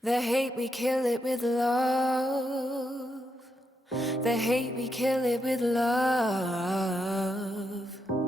The hate, we kill it with love. The hate, we kill it with love.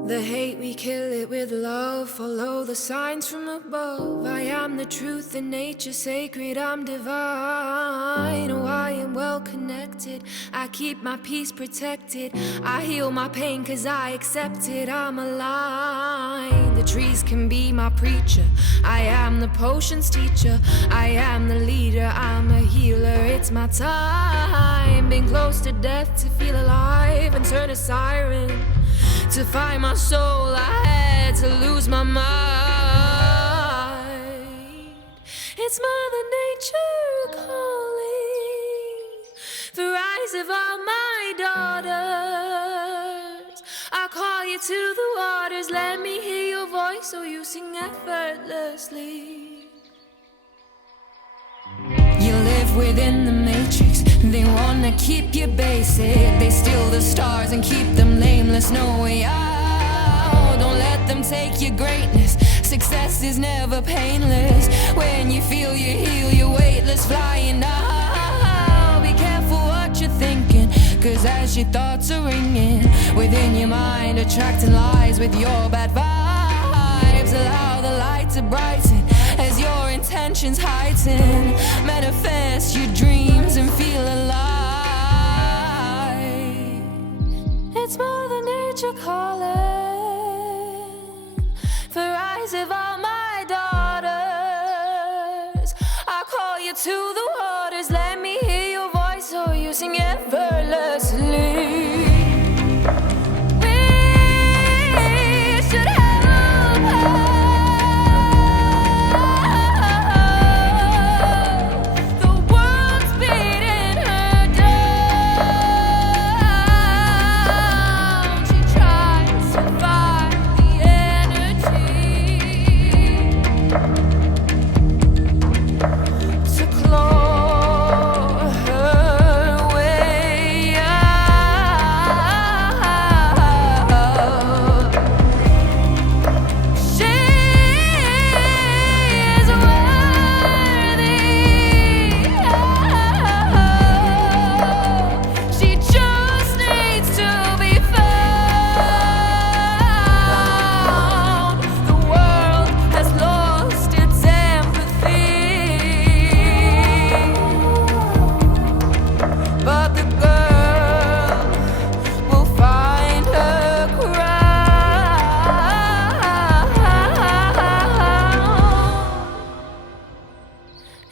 The hate, we kill it with love. Follow the signs from above. I am the truth in nature sacred, I'm divine. Oh, I am well connected, I keep my peace protected. I heal my pain cause I accept it, I'm aligned. The trees can be my preacher, I am the potions teacher. I am the leader, I'm a healer, it's my time. Been close to death to feel alive and turn a siren. To find my soul, I had to lose my mind. It's Mother Nature calling, the rise of all my daughters. I call you to the waters, let me hear your voice so you sing effortlessly. You live within the matrix, they wanna keep you basic. They steal the stars and keep them nameless, no way out. Don't let them take your greatness, success is never painless. When you feel you heal, you're weightless, flying out. Be careful what you're thinking, cause as your thoughts are ringing within your mind, attracting lies with your bad vibes. Allow the light to brighten as your intentions heighten. Manifest your dreams and feel alive. It's Mother Nature calling, for eyes of all my daughters. I call you to the waters, let me hear your voice so you sing effortlessly.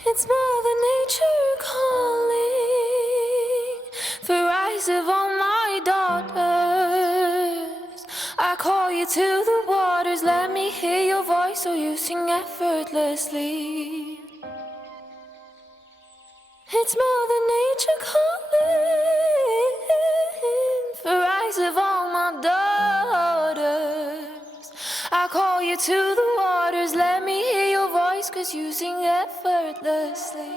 It's Mother Nature calling, the rise of all my daughters. I call you to the waters, let me hear your voice so you sing effortlessly. It's Mother Nature calling, the rise of all my daughters. I call you to the waters, let me hear your voice, cause you sing effortlessly.